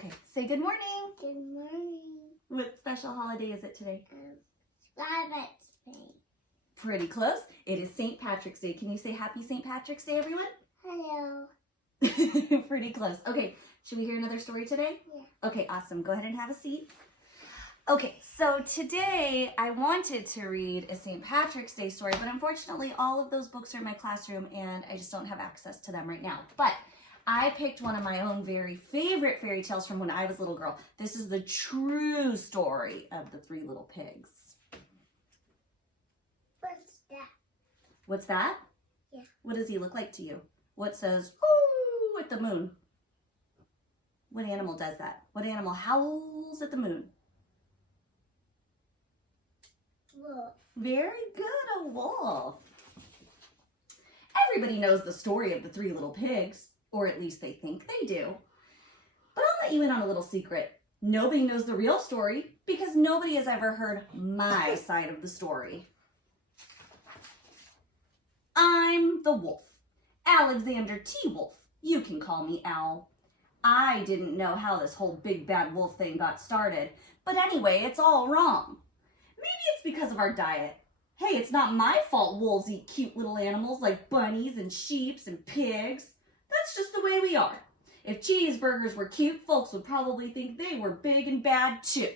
Okay, say good morning. Good morning. What special holiday is it today? Rabbit's Day. Pretty close. It is St. Patrick's Day. Can you say Happy St. Patrick's Day, everyone? Hello. Pretty close. Okay, should we hear another story today? Yeah. Okay, awesome. Go ahead and have a seat. Okay, so today I wanted to read a St. Patrick's Day story, but unfortunately all of those books are in my classroom and I just don't have access to them right now. But I picked one of my own very favorite fairy tales from when I was a little girl. This is the true story of the Three Little Pigs. What's that? What's that? Yeah. What does he look like to you? What says, ooh, at the moon? What animal does that? What animal howls at the moon? Wolf. Very good, a wolf. Everybody knows the story of the Three Little Pigs, or at least they think they do. But I'll let you in on a little secret. Nobody knows the real story because nobody has ever heard my side of the story. I'm the wolf, Alexander T. Wolf. You can call me Al. I didn't know how this whole big bad wolf thing got started, but anyway, it's all wrong. Maybe it's because of our diet. Hey, it's not my fault wolves eat cute little animals like bunnies and sheeps and pigs. That's just the way we are. If cheeseburgers were cute, folks would probably think they were big and bad too.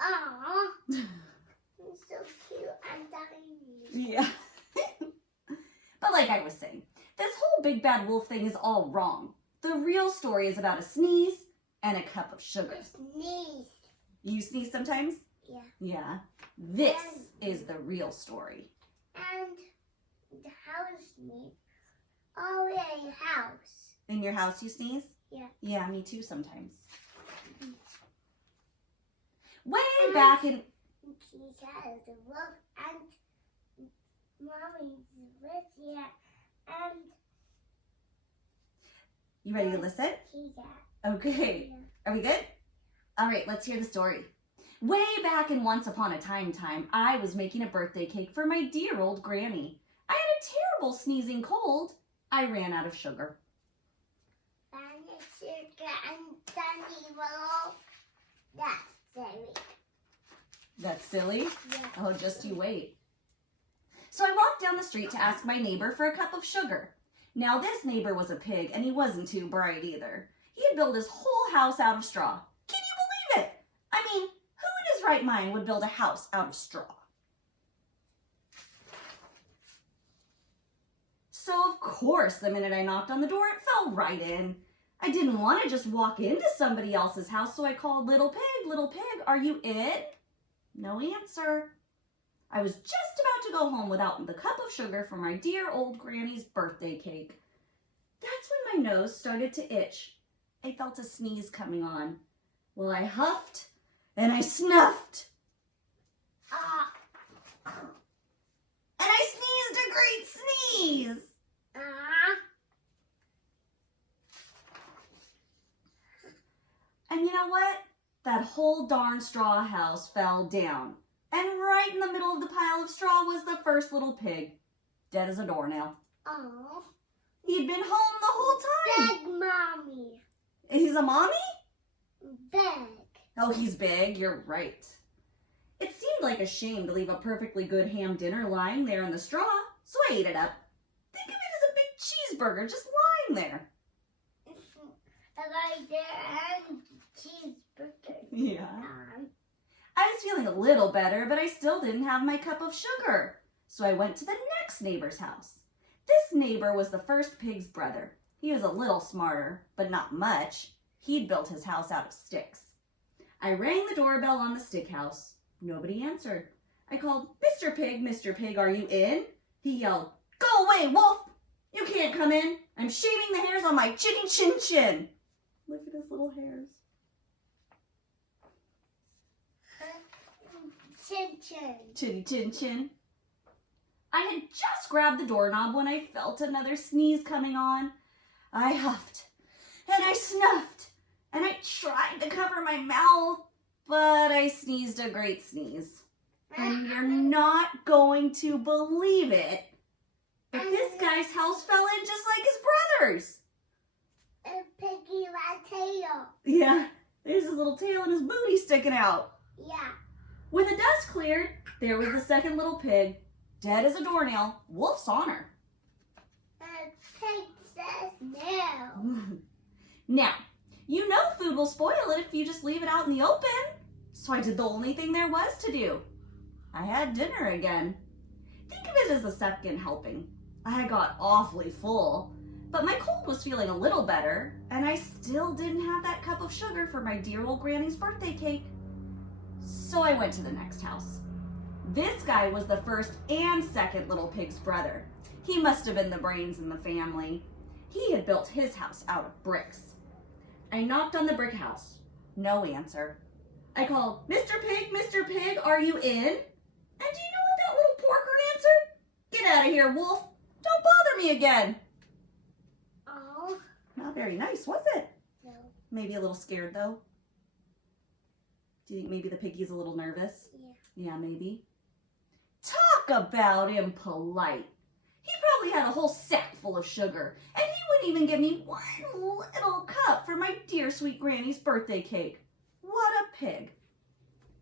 Aww. You're so cute. I'm dying. Yeah. But like I was saying, this whole big bad wolf thing is all wrong. The real story is about a sneeze and a cup of sugar. Sneeze. You sneeze sometimes? Yeah. Yeah. This is the real story. And the house sneeze. Oh, yeah, your house. In your house you sneeze? Yeah. Yeah, me too sometimes. Way back in... She has a wolf and Mommy's with you and You ready to listen? he got. Okay. Are we good? All right, let's hear the story. Way back in Once Upon a Time, I was making a birthday cake for my dear old granny. I had a terrible sneezing cold. I ran out of sugar. And sugar and Sunny roll. That's very. That's silly. Yeah. Oh, just you wait. So I walked down the street to ask my neighbor for a cup of sugar. Now this neighbor was a pig and he wasn't too bright either. He had built his whole house out of straw. Can you believe it? I mean, who in his right mind would build a house out of straw? So of course, the minute I knocked on the door, it fell right in. I didn't want to just walk into somebody else's house, so I called, little pig, are you in? No answer. I was just about to go home without the cup of sugar for my dear old granny's birthday cake. That's when my nose started to itch. I felt a sneeze coming on. Well, I huffed and I snuffed. And I sneezed a great sneeze. And you know what? That whole darn straw house fell down. And right in the middle of the pile of straw was the first little pig, dead as a doornail. Oh. He'd been home the whole time. Big mommy. He's a mommy? Big. Oh, he's big. You're right. It seemed like a shame to leave a perfectly good ham dinner lying there in the straw, so I ate it up. Think of it as a big cheeseburger just lying there. Right there and cheeseburger. Yeah. I was feeling a little better, but I still didn't have my cup of sugar. So I went to the next neighbor's house. This neighbor was the first pig's brother. He was a little smarter, but not much. He'd built his house out of sticks. I rang the doorbell on the stick house. Nobody answered. I called, Mr. Pig, are you in? He yelled, go away, wolf! You can't come in. I'm shaving the hairs on my chicken chin. Look at his little hairs. Chin chin. Chinny chin chin. I had just grabbed the doorknob when I felt another sneeze coming on. I huffed and I snuffed and I tried to cover my mouth, but I sneezed a great sneeze. And you're not going to believe it, but this guy's house fell in just like his brother's. a piggy rat tail. Yeah, there's his little tail and his booty sticking out. Yeah. When the dust cleared, there was the second little pig, dead as a doornail, Wolf's honor. A pig says no. Now, you know food will spoil it if you just leave it out in the open. So I did the only thing there was to do. I had dinner again. Think of it as a second helping. I got awfully full, but my cold was feeling a little better, and I still didn't have that cup of sugar for my dear old granny's birthday cake. So I went to the next house. This guy was the first and second little pig's brother. He must have been the brains in the family. He had built his house out of bricks. I knocked on the brick house. No answer. I called, Mr. Pig, are you in? And do you know what that little porker answered? Get out of here, Wolf. Don't bother me again. Oh. Not very nice, was it? No. Maybe a little scared, though. Do you think maybe the piggy's a little nervous? Yeah. Yeah, maybe. Talk about impolite. He probably had a whole sack full of sugar, and he wouldn't even give me one little cup for my dear sweet granny's birthday cake. What a pig.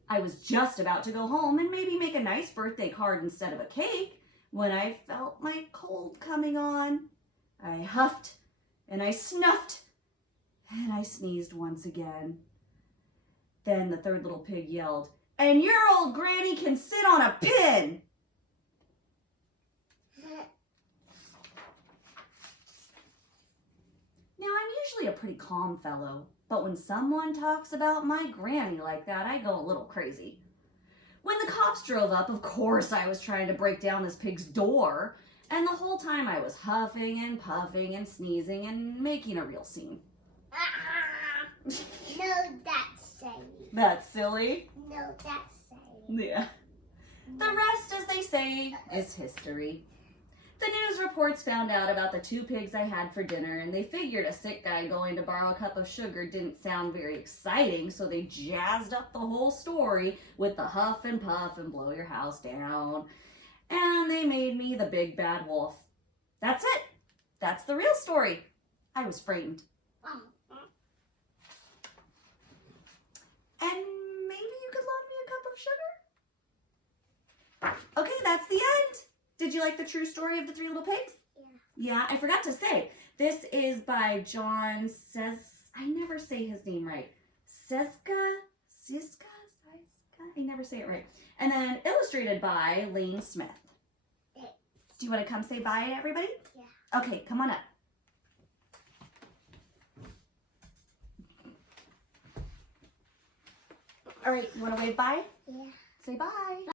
I was just about to go home and maybe make a nice birthday card instead of a cake when I felt my cold coming on. I huffed and I snuffed and I sneezed once again. Then the third little pig yelled, "And your old granny can sit on a pin!" Now, I'm usually a pretty calm fellow, but when someone talks about my granny like that, I go a little crazy. When the cops drove up, of course I was trying to break down this pig's door, and the whole time I was huffing and puffing and sneezing and making a real scene. No, that's silly. That's silly? No, that's silly. Yeah. The rest, as they say, is history. The news reports found out about the 2 pigs I had for dinner, and they figured a sick guy going to borrow a cup of sugar didn't sound very exciting, so they jazzed up the whole story with the huff and puff and blow your house down. And they made me the big bad wolf. That's it. That's the real story. I was framed. And maybe you could loan me a cup of sugar? Okay, that's the end. Did you like the true story of the 3 little pigs? Yeah. Yeah, I forgot to say, this is by John I never say his name right. Siska? I never say it right. And then illustrated by Lane Smith. Thanks. Do you want to come say bye to everybody? Yeah. Okay, come on up. All right, you want to wave bye? Yeah. Say bye.